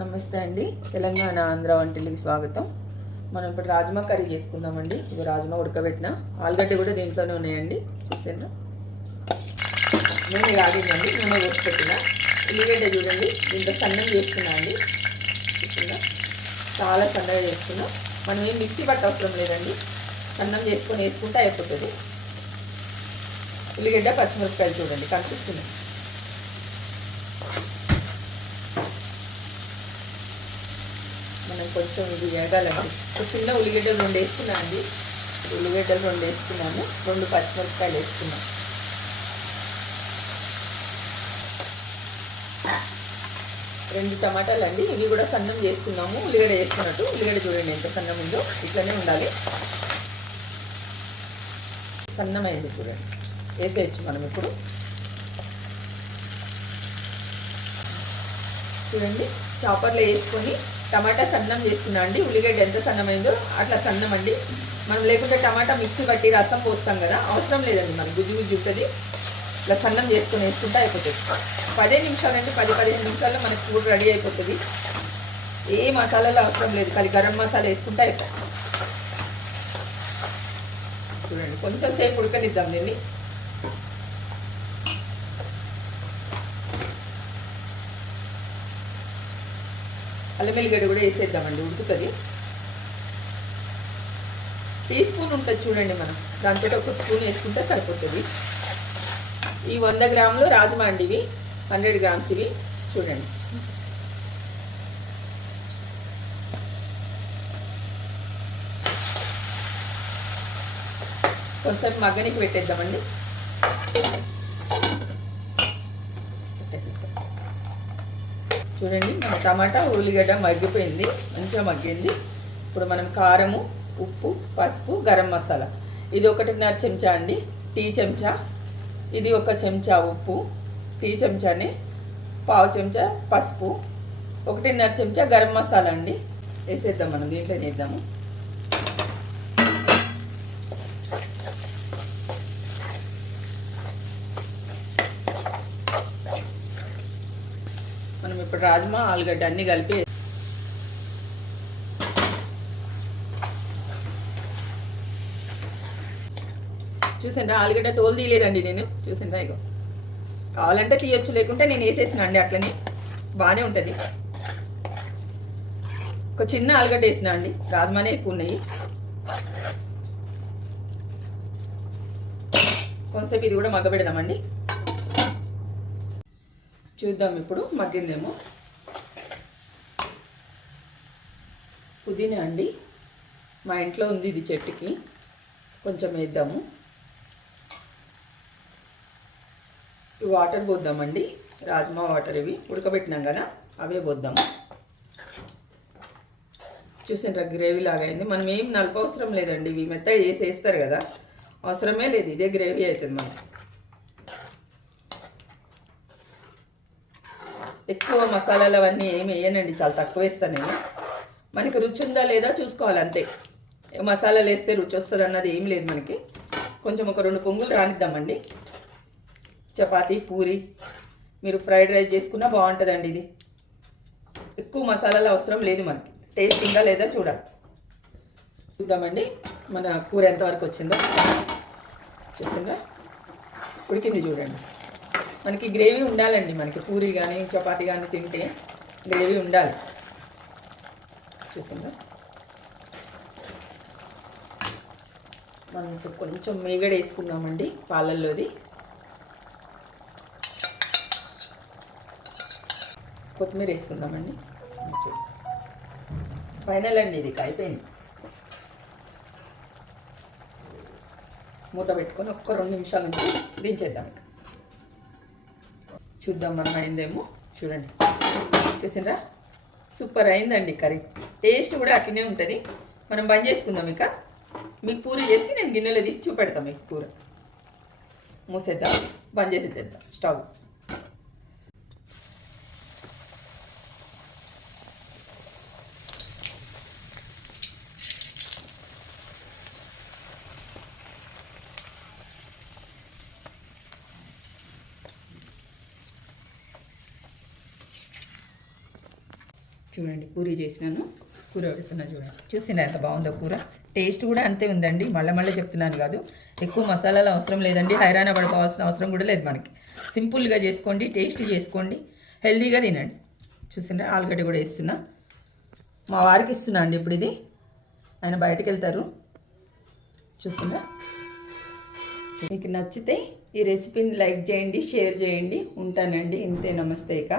నమస్తే అండి. తెలంగాణ ఆంధ్ర వంటలకి స్వాగతం. మనం ఇప్పుడు రాజ్మా కర్రీ చేసుకుందామండి. ఇది రాజ్మా ఉడకబెట్టిన, ఆలుగడ్డ కూడా దీంట్లోనే ఉన్నాయండి. చూసారా, నూనె కాగిందండి, నూనె వేసి పెట్టిన. ఉల్లిగడ్డ చూడండి, దీంట్లో సన్నం చేసుకున్నా అండి. చూసిందా, చాలా సన్నగా చేసుకున్నాం. మనం ఏం మిక్సీ పట్టవసరం లేదండి, సన్నం చేసుకొని వేసుకుంటే అయిపోతుంది. ఉల్లిగడ్డ పచ్చిమిరపకాయలు చూడండి కనిపిస్తున్నాయి. మనం కొంచెం ఇది వేగాలండి. చిన్న ఉల్లిగడ్డలు 2 వేసుకున్నాను అండి. ఉల్లిగడ్డలు 2 వేసుకున్నాను, 2 పచ్చిమిరపకాయలు వేసుకున్నాను. రెండు టమాటాలు అండి, ఇవి కూడా సన్నం చేసుకున్నాము. ఉల్లిగడ్డ వేసుకున్నట్టు. ఉల్లిగడ్డ చూడండి ఎంత సన్నం ఉందో, ఇట్లనే ఉండాలి. సన్నమైంది చూడండి, వేసేయచ్చు మనం ఇప్పుడు. చూడండి, చాపర్లో వేసుకొని టమాటా సన్నం చేసుకున్నా అండి. ఉల్లిగడ్డ ఎంత సన్నమైందో అట్లా సన్నం అండి. మనం లేకుంటే టమాటా మిక్సీ పట్టి రసం పోస్తాం కదా, అవసరం లేదండి. మనం గుజ్జు గుజ్జు ఉంటుంది. ఇట్లా సన్నం చేసుకొని వేసుకుంటే అయిపోతుంది. 10 నిమిషాలు అండి, 10-15 నిమిషాల్లో మనకి కూర రెడీ అయిపోతుంది. ఏ మసాలాలు అవసరం లేదు, ఖాళీ గరం మసాలా వేసుకుంటే అయిపోతుంది. చూడండి, కొంచెం సేపు ఉడకనిద్దాం దీన్ని. అల్లం వెల్లిగడ్డ కూడా వేసేద్దామండి, ఉడుకుతుంది. టీ స్పూన్ ఉంటుంది చూడండి, మనం దాంతో ఒక స్పూన్ వేసుకుంటే సరిపోతుంది. ఈ 100 గ్రాములు రాజ్మా అండి, ఇవి 100 గ్రామ్స్ ఇవి. చూడండి, కొంచెం మగ్గనికి పెట్టేద్దామండి. చూడండి, మన టమాటా ఉల్లిగడ్డ మగ్గిపోయింది, మంచిగా మగ్గింది. ఇప్పుడు మనం కారము, ఉప్పు, పసుపు, గరం మసాలా, ఇది 1.5 చెంచా అండి, టీ చెంచా. ఇది 1 చెంచా ఉప్పు, టీ చెంచానే 1/2 చెంచా పసుపు, 1.5 చెంచా గరం మసాలా అండి. వేసేద్దాం, మనం దీంట్లో వేద్దాము. మనం ఇప్పుడు రాజ్మా ఆలుగడ్డ అన్నీ కలిపి చూసారా, ఆలుగడ్డ తోలు తీయలేదండి నేను. చూసారా, ఇగో కావాలంటే తీయొచ్చు, లేకుంటే నేను వేసేసిన అండి, అట్లనే బాగానే ఉంటుంది. ఒక చిన్న ఆలుగడ్డ వేసిన అండి, రాజ్మానే ఎక్కువ ఉన్నాయి. కొంచెంసేపు ఇది కూడా మగ్గబెడదామండి. చూద్దాం ఇప్పుడు మగ్గిందేమో. పుదీనా అండి, మా ఇంట్లో ఉంది ఇది చెట్టుకి, కొంచెం వేద్దాము. వాటర్ పోద్దామండి, రాజ్మా వాటర్ ఇవి ఉడకబెట్టినాం కదా, అవే పోద్దాము. చూసారా, గ్రేవీ లాగా అయింది. మనం ఏం నలపవసరం లేదండి, ఇవి మెత్తగా వేసేస్తారు కదా, అవసరమే లేదు. ఇదే గ్రేవీ అవుతుంది మనకి. ఎక్కువ మసాలాలు అవన్నీ ఏమి వేయనండి, చాలా తక్కువ వేస్తాను నేను. మనకి రుచి ఉందా లేదా చూసుకోవాలి అంతే. మసాలాలు వేస్తే రుచి వస్తుంది అన్నది ఏం లేదు మనకి. కొంచెం ఒక 2 పొంగులు రానిద్దామండి. చపాతీ, పూరి, మీరు ఫ్రైడ్ రైస్ చేసుకున్నా బాగుంటుందండి ఇది. ఎక్కువ మసాలాలు అవసరం లేదు మనకి. టేస్టింగ్గా లేదా చూడాలి. చూద్దామండి మన కూర ఎంతవరకు వచ్చిందో. చూసిందా, ఉడికింది చూడండి. మనకి గ్రేవీ ఉండాలండి, మనకి పూరి కానీ చపాతీ కానీ తింటే గ్రేవీ ఉండాలి. చూసిందా, మనం ఇప్పుడు కొంచెం మేగడ వేసుకుందామండి పాలల్లోది. కొత్తిమీర వేసుకుందామండి. ఫైనల్ అండి, ఇది అయిపోయింది. మూత పెట్టుకొని ఒక్క 2 నిమిషాల నుంచి దించేద్దాం. చూద్దాం మనం అయిందేమో. చూడండి, చూసిండ్రా, సూపర్ అయిందండి కర్రీ. టేస్ట్ కూడా అట్లనే ఉంటుంది. మనం బంద్ చేసుకుందాం. ఇక మీకు పూరి చేసి నేను గిన్నెలో తీసి చూపెడతాం. మీకు కూర మూసేద్దాం, బంద్ చేసేద్దాం స్టవ్. చూడండి పూరి చేసినాను, కూర పెడుతున్నా చూడండి. చూసినా ఎంత బాగుందో కూర. టేస్ట్ కూడా అంతే ఉందండి, మళ్ళీ చెప్తున్నాను కాదు. ఎక్కువ మసాలాలు అవసరం లేదండి, హైరాణ పడుకోవాల్సిన అవసరం కూడా లేదు మనకి. సింపుల్గా చేసుకోండి, టేస్టీ చేసుకోండి, హెల్తీగా తినండి. చూసినా ఆలుగడ్డ కూడా వేస్తున్నా, మా వారికి ఇస్తున్నా అండి ఇప్పుడు ఇది, ఆయన బయటకు వెళ్తారు. చూసినా మీకు నచ్చితే ఈ రెసిపీని లైక్ చేయండి, షేర్ చేయండి. ఉంటానండి, ఇంతే, నమస్తే ఇక.